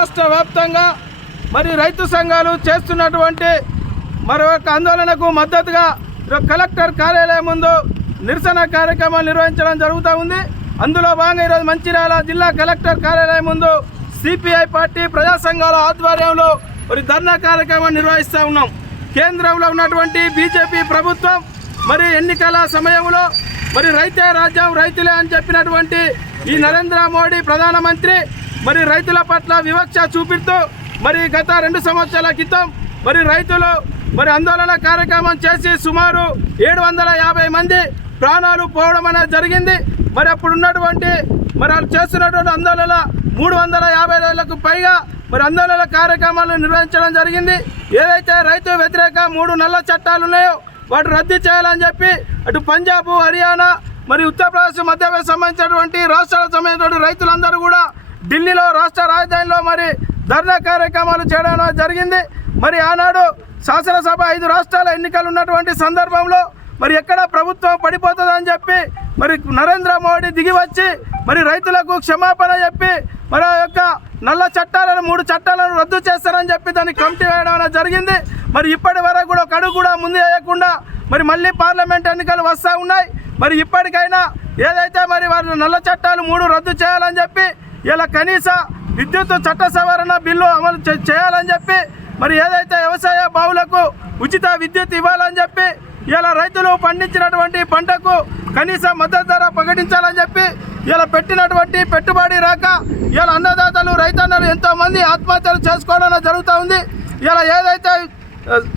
రాష్ట్ర వ్యాప్తంగా మరి రైతు సంఘాలు చేస్తున్నటువంటి మరొక ఆందోళనకు మద్దతుగా కలెక్టర్ కార్యాలయం ముందు నిరసన కార్యక్రమాలు నిర్వహించడం జరుగుతూ ఉంది. అందులో భాగంగా ఈరోజు మంచిర్యాల జిల్లా కలెక్టర్ కార్యాలయం ముందు సిపిఐ పార్టీ ప్రజా సంఘాల ఆధ్వర్యంలో మరి ధర్నా కార్యక్రమం నిర్వహిస్తూ ఉన్నాం. కేంద్రంలో ఉన్నటువంటి బీజేపీ ప్రభుత్వం మరి ఎన్నికల సమయంలో మరి రైతే రాజ్యం రైతులే అని చెప్పినటువంటి ఈ నరేంద్ర మోడీ ప్రధానమంత్రి మరి రైతుల పట్ల వివక్ష చూపిస్తూ మరి గత 2 సంవత్సరాల క్రితం మరి రైతులు మరి ఆందోళన కార్యక్రమం చేసి సుమారు 750 మంది ప్రాణాలు పోవడం అనేది జరిగింది. మరి అప్పుడు ఉన్నటువంటి మరి వాళ్ళు చేస్తున్నటువంటి ఆందోళన 350 రోజులకు పైగా మరి ఆందోళన కార్యక్రమాలు నిర్వహించడం జరిగింది. ఏదైతే రైతు వ్యతిరేక 3 నల్ల చట్టాలు ఉన్నాయో వాటి రద్దు చేయాలని చెప్పి అటు పంజాబ్, హర్యానా మరి ఉత్తరప్రదేశ్, మధ్యప్రదేశ్ సంబంధించినటువంటి రాష్ట్రాలకు సంబంధించినటువంటి రైతులందరూ కూడా ఢిల్లీలో రాష్ట్ర రాజధానిలో మరి ధర్నా కార్యక్రమాలు చేయడం జరిగింది. మరి ఆనాడు శాసనసభ 5 రాష్ట్రాల ఎన్నికలు ఉన్నటువంటి సందర్భంలో మరి ఎక్కడ ప్రభుత్వం పడిపోతుందని చెప్పి మరి నరేంద్ర మోడీ దిగి వచ్చి మరి రైతులకు క్షమాపణ చెప్పి మరి ఆ యొక్క నల్ల చట్టాలను 3 చట్టాలను రద్దు చేస్తారని చెప్పి దాన్ని కమిటీ వేయడం జరిగింది. మరి ఇప్పటి వరకు కూడా ఒక అడుగు కూడా ముందు వేయకుండా మరి మళ్ళీ పార్లమెంట్ ఎన్నికలు వస్తూ ఉన్నాయి. మరి ఇప్పటికైనా ఏదైతే మరి వారి నల్ల చట్టాలు 3 రద్దు చేయాలని చెప్పి ఇలా కనీస విద్యుత్ చట్ట సవరణ బిల్లు అమలు చేయాలని చెప్పి మరి ఏదైతే వ్యవసాయ బావులకు ఉచిత విద్యుత్ ఇవ్వాలని చెప్పి ఇలా రైతులు పండించినటువంటి పంటకు కనీస మద్దతు ధర ప్రకటించాలని చెప్పి ఇలా పెట్టినటువంటి పెట్టుబడి రాక ఇలా అన్నదాతలు రైతన్నలు ఎంతోమంది ఆత్మహత్యలు చేసుకోవడం జరుగుతూ ఉంది. ఇలా ఏదైతే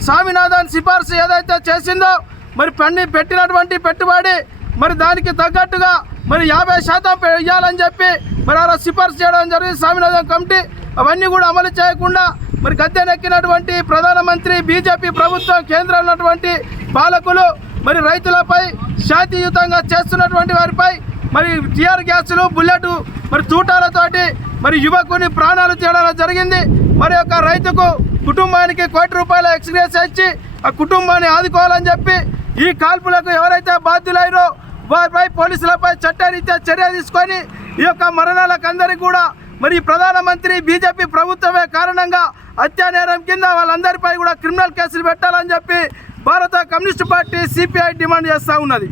స్వామినాథన్ సిఫార్సు ఏదైతే చేసిందో మరి పెట్టినటువంటి పెట్టుబడి మరి దానికి తగ్గట్టుగా మరి 50% ఇవ్వాలని చెప్పి మరి అలా సిఫార్సు చేయడం జరిగింది స్వామినాథన్ కమిటీ. అవన్నీ కూడా అమలు చేయకుండా మరి గద్దెనెక్కినటువంటి ప్రధానమంత్రి బీజేపీ ప్రభుత్వం కేంద్రంలో ఉన్నటువంటి పాలకులు మరి రైతులపై శాంతియుతంగా చేస్తున్నటువంటి వారిపై మరి టీఆర్ గ్యాసులు, బుల్లెట్ మరి తూటాలతోటి మరి యువకుని ప్రాణాలు తీయడం జరిగింది. మరి ఒక రైతుకు కుటుంబానికి ₹1 కోటి ఎక్స్గ్రేస్ ఇచ్చి ఆ కుటుంబాన్ని ఆదుకోవాలని చెప్పి ఈ కాల్పులకు ఎవరైతే బాధ్యులైనో వారిపై పోలీసులపై చట్టరీత్యా చర్య తీసుకొని ఈ యొక్క మరణాలకు అందరికీ కూడా మరి ప్రధానమంత్రి బీజేపీ ప్రభుత్వమే కారణంగా హత్యా నేరం కింద వాళ్ళందరిపై కూడా క్రిమినల్ కేసులు పెట్టాలని చెప్పి భారత కమ్యూనిస్టు పార్టీ సిపిఐ డిమాండ్ చేస్తూ ఉన్నది.